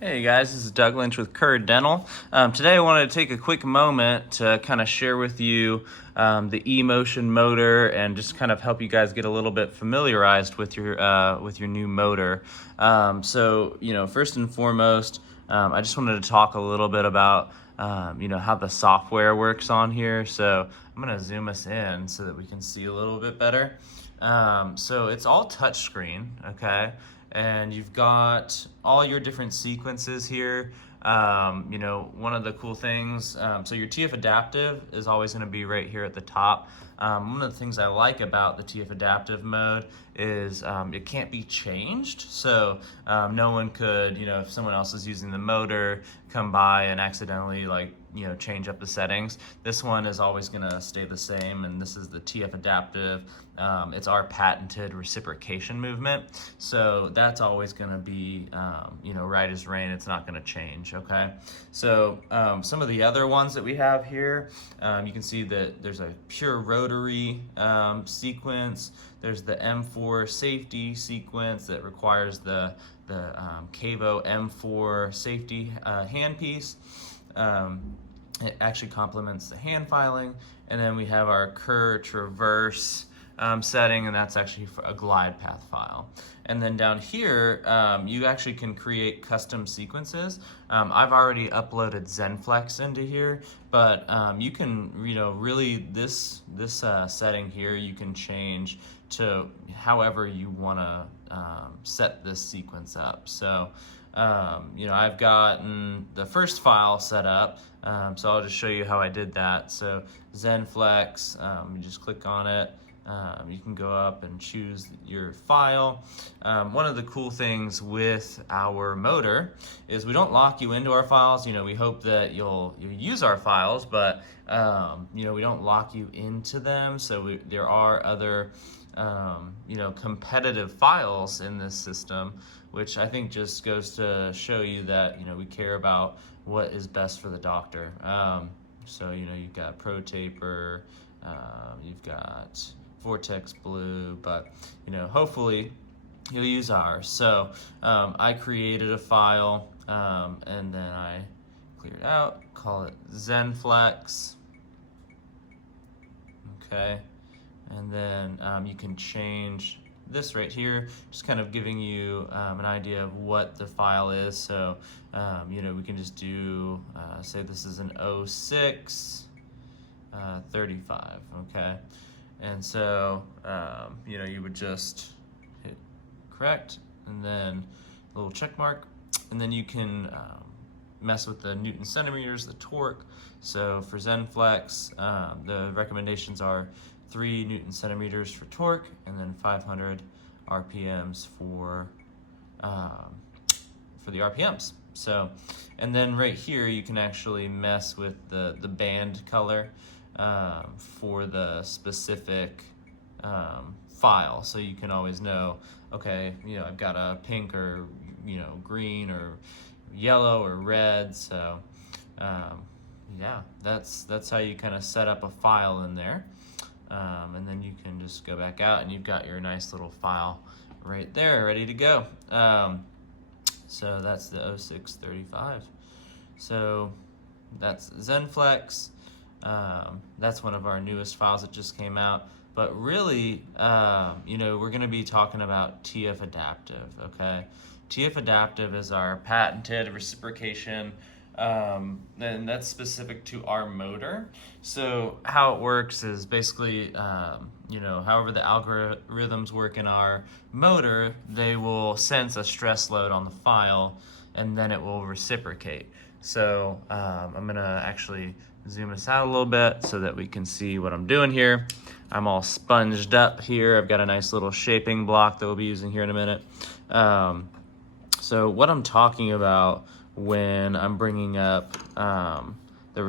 Hey guys, this is Doug Lynch with Curd Dental. Today I wanted to take a quick moment to kind of share with you the eMotion motor and just kind of help you guys get a little bit familiarized with your new motor. First and foremost, I just wanted to talk a little bit about how the software works on here. So I'm going to zoom us in so that we can see a little bit better. So it's all touchscreen, okay? And you've got all your different sequences here. One of the cool things, so your TF adaptive is always going to be right here at the top. One of the things I like about the TF adaptive mode is it can't be changed. So no one could, if someone else is using the motor, come by and accidentally change up the settings. This one is always going to stay the same, and this is the TF adaptive. It's our patented reciprocation movement, so that's always going to be right as rain. It's not going to change. Okay, so some of the other ones that we have here, you can see that there's a pure rotary sequence. There's the M4 safety sequence that requires the Cavo M4 safety handpiece. It actually complements the hand filing. And then we have our Cur Traverse setting, and that's actually for a glide path file. And then down here, you actually can create custom sequences. I've already uploaded ZenFlex into here, but you can, really this setting here, you can change to however you want to set this sequence up. So, I've gotten the first file set up, so I'll just show you how I did that. So ZenFlex, you just click on it. You can go up and choose your file. One of the cool things with our motor is we don't lock you into our files. We hope that you'll use our files, but we don't lock you into them. So there are other competitive files in this system, which I think just goes to show you that we care about what is best for the doctor. So you've got Pro Taper, you've got Vortex Blue, but hopefully you'll use ours. So I created a file and then I cleared out, call it ZenFlex. Okay, and then you can change this right here, just kind of giving you an idea of what the file is. So we can just do say this is an 06 35, okay? And so, you would just hit correct, and then a little check mark, and then you can mess with the Newton centimeters, the torque. So for ZenFlex, the recommendations are 3 Newton centimeters for torque, and then 500 RPMs for the RPMs. So, and then right here you can actually mess with the band color for the specific file, so you can always know, okay, I've got a pink or green or yellow or red. So yeah, that's how you kind of set up a file in there, and then you can just go back out and you've got your nice little file right there ready to go. So that's the 0635. So that's ZenFlex. That's one of our newest files that just came out. But really, we're going to be talking about TF Adaptive, okay? TF Adaptive is our patented reciprocation, and that's specific to our motor. So how it works is basically, however the algorithms work in our motor, they will sense a stress load on the file, and then it will reciprocate. So I'm going to actually zoom us out a little bit so that we can see what I'm doing here. I'm all sponged up here. I've got a nice little shaping block that we'll be using here in a minute. So what I'm talking about when I'm bringing up the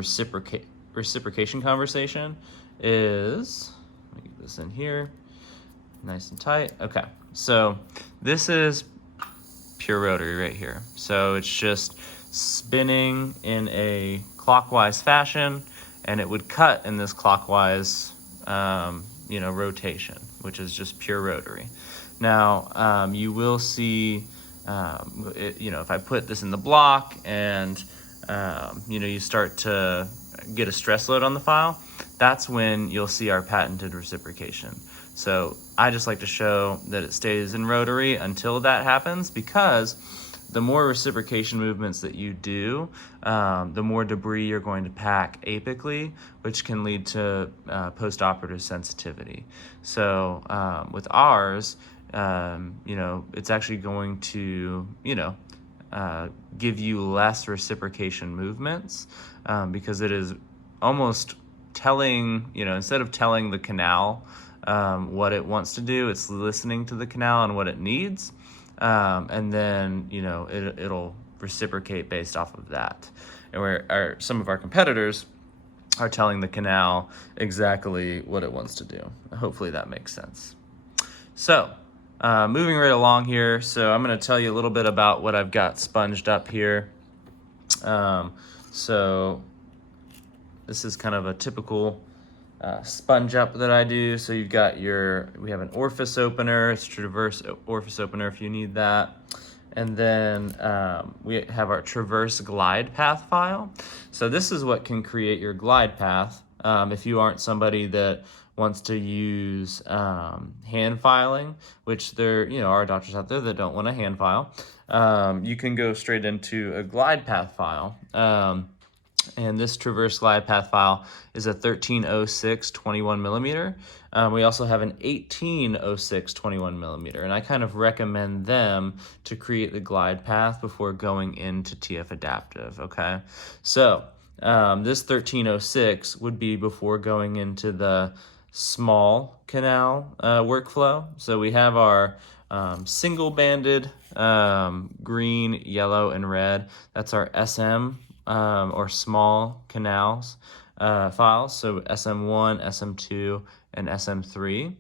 reciprocation conversation is, let me get this in here, nice and tight. Okay, so this is pure rotary right here. So it's just spinning in a clockwise fashion, and it would cut in this clockwise rotation, which is just pure rotary. Now you will see if I put this in the block and, you start to get a stress load on the file, that's when you'll see our patented reciprocation. So I just like to show that it stays in rotary until that happens, because the more reciprocation movements that you do, the more debris you're going to pack apically, which can lead to post-operative sensitivity. So with ours, it's actually going to, give you less reciprocation movements, because it is almost telling, instead of telling the canal what it wants to do, it's listening to the canal and what it needs. And then, it'll reciprocate based off of that. And where some of our competitors are telling the canal exactly what it wants to do. Hopefully that makes sense. So, moving right along here. So I'm going to tell you a little bit about what I've got sponged up here. So this is kind of a typical sponge up that I do. So we have an orifice opener, it's a traverse orifice opener if you need that. And then we have our traverse glide path file. So this is what can create your glide path. If you aren't somebody that wants to use hand filing, which there are doctors out there that don't want a hand file, you can go straight into a glide path file. And this traverse glide path file is a 1306 21 millimeter. We also have an 1806 21 millimeter, and I kind of recommend them to create the glide path before going into TF Adaptive, okay? So this 1306 would be before going into the small canal workflow. So we have our single banded green, yellow, and red. That's our SM or small canals files. So SM1, SM2, and SM3,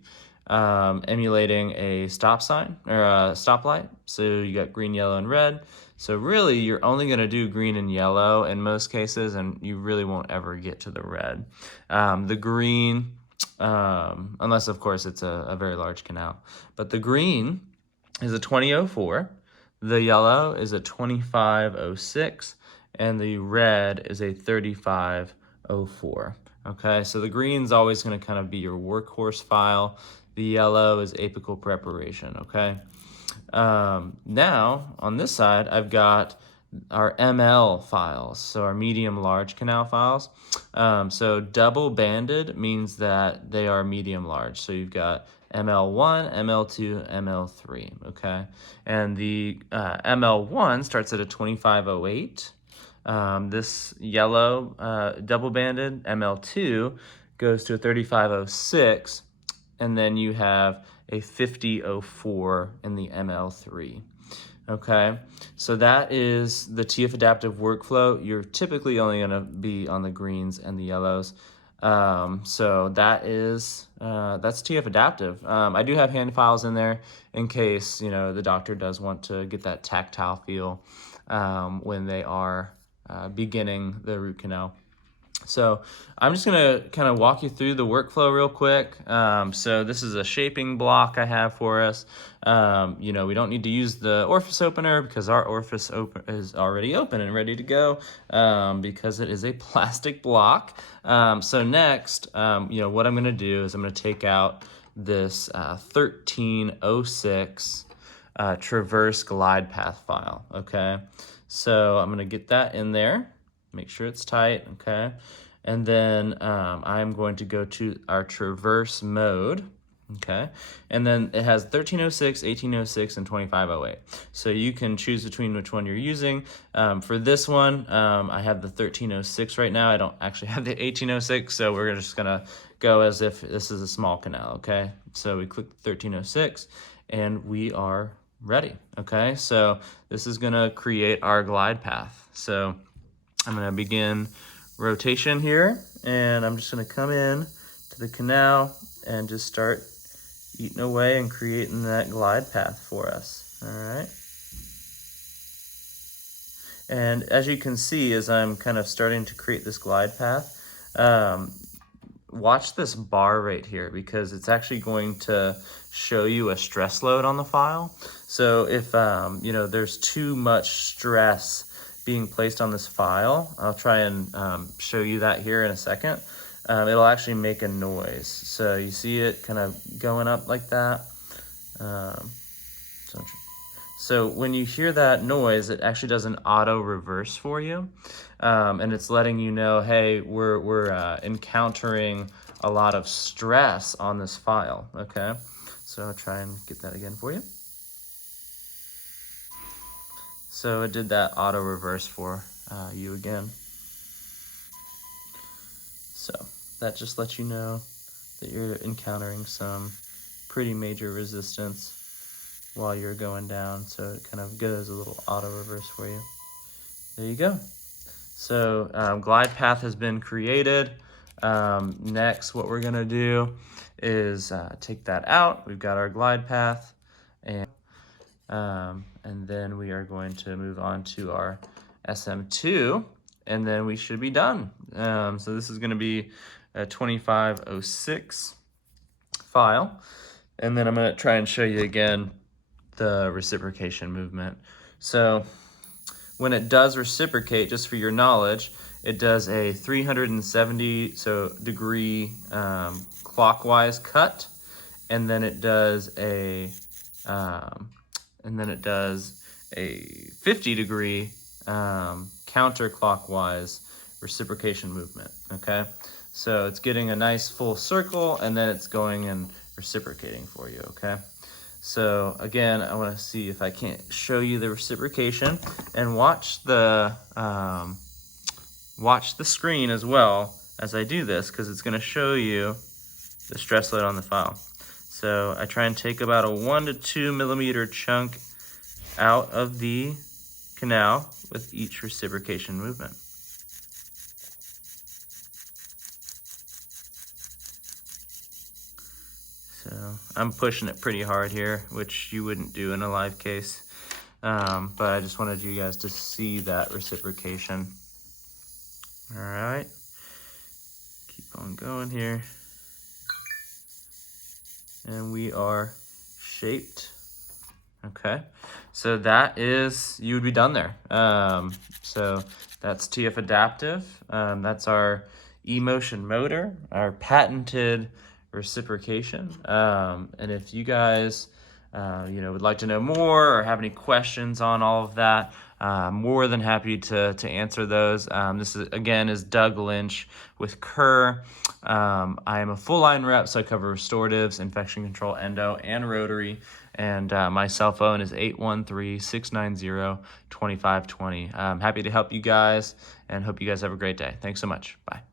emulating a stop sign or a stoplight. So you got green, yellow, and red. So really, you're only going to do green and yellow in most cases, and you really won't ever get to the red. The green, unless of course it's a very large canal, but the green is a 2004, the yellow is a 2506, and the red is a 3504. Okay, so the green's always going to kind of be your workhorse file. The yellow is apical preparation, okay? Now, on this side, I've got our ML files, so our medium large canal files. So double banded means that they are medium large. So you've got ML1, ML2, ML3, okay? And the ML1 starts at a 2508. This yellow double banded ML2 goes to a 3506, and then you have a 5004 in the ML3. Okay, so that is the TF Adaptive workflow. You're typically only going to be on the greens and the yellows. So that's TF Adaptive. I do have hand files in there in case the doctor does want to get that tactile feel when they are beginning the root canal. So I'm just going to kind of walk you through the workflow real quick. So this is a shaping block I have for us. We don't need to use the orifice opener because our orifice is already open and ready to go because it is a plastic block. So next, what I'm going to do is I'm going to take out this 1306 traverse glide path file, okay? So I'm going to get that in there. Make sure it's tight, okay? And then I'm going to go to our traverse mode, okay? And then it has 1306, 1806, and 2508. So you can choose between which one you're using. For this one, I have the 1306 right now. I don't actually have the 1806, so we're just gonna go as if this is a small canal, okay? So we click 1306, and we are ready, okay? So this is gonna create our glide path. So I'm going to begin rotation here, and I'm just going to come in to the canal and just start eating away and creating that glide path for us. All right. And as you can see, as I'm kind of starting to create this glide path, watch this bar right here, because it's actually going to show you a stress load on the file. So if there's too much stress being placed on this file, I'll try and show you that here in a second. It'll actually make a noise. So you see it kind of going up like that. So when you hear that noise, it actually does an auto reverse for you. And it's letting you know, hey, we're encountering a lot of stress on this file, okay? So I'll try and get that again for you. So it did that auto reverse for you again. So that just lets you know that you're encountering some pretty major resistance while you're going down. So it kind of goes a little auto reverse for you. There you go. So glide path has been created. Next, what we're gonna do is take that out. We've got our glide path, and then we are going to move on to our SM2, and then we should be done. So this is gonna be a 2506 file, and then I'm gonna try and show you again the reciprocation movement. So when it does reciprocate, just for your knowledge, it does a 370 degree clockwise cut, and then it does a 50 degree counterclockwise reciprocation movement. Okay, so it's getting a nice full circle, and then it's going and reciprocating for you. Okay. So again, I want to see if I can't show you the reciprocation, and watch the screen as well as I do this, because it's going to show you the stress load on the file. So I try and take about a 1 to 2 millimeter chunk out of the canal with each reciprocation movement. So I'm pushing it pretty hard here, which you wouldn't do in a live case. But I just wanted you guys to see that reciprocation. All right, keep on going here. And we are shaped. Okay, so that is, you would be done there. So that's TF Adaptive. That's our eMotion motor, our patented reciprocation. And if you guys would like to know more or have any questions on all of that, more than happy to answer those. This is, again, is Doug Lynch with Kerr. I am a full line rep, so I cover restoratives, infection control, endo, and rotary. And my cell phone is 813-690-2520. I'm happy to help you guys, and hope you guys have a great day. Thanks so much. Bye.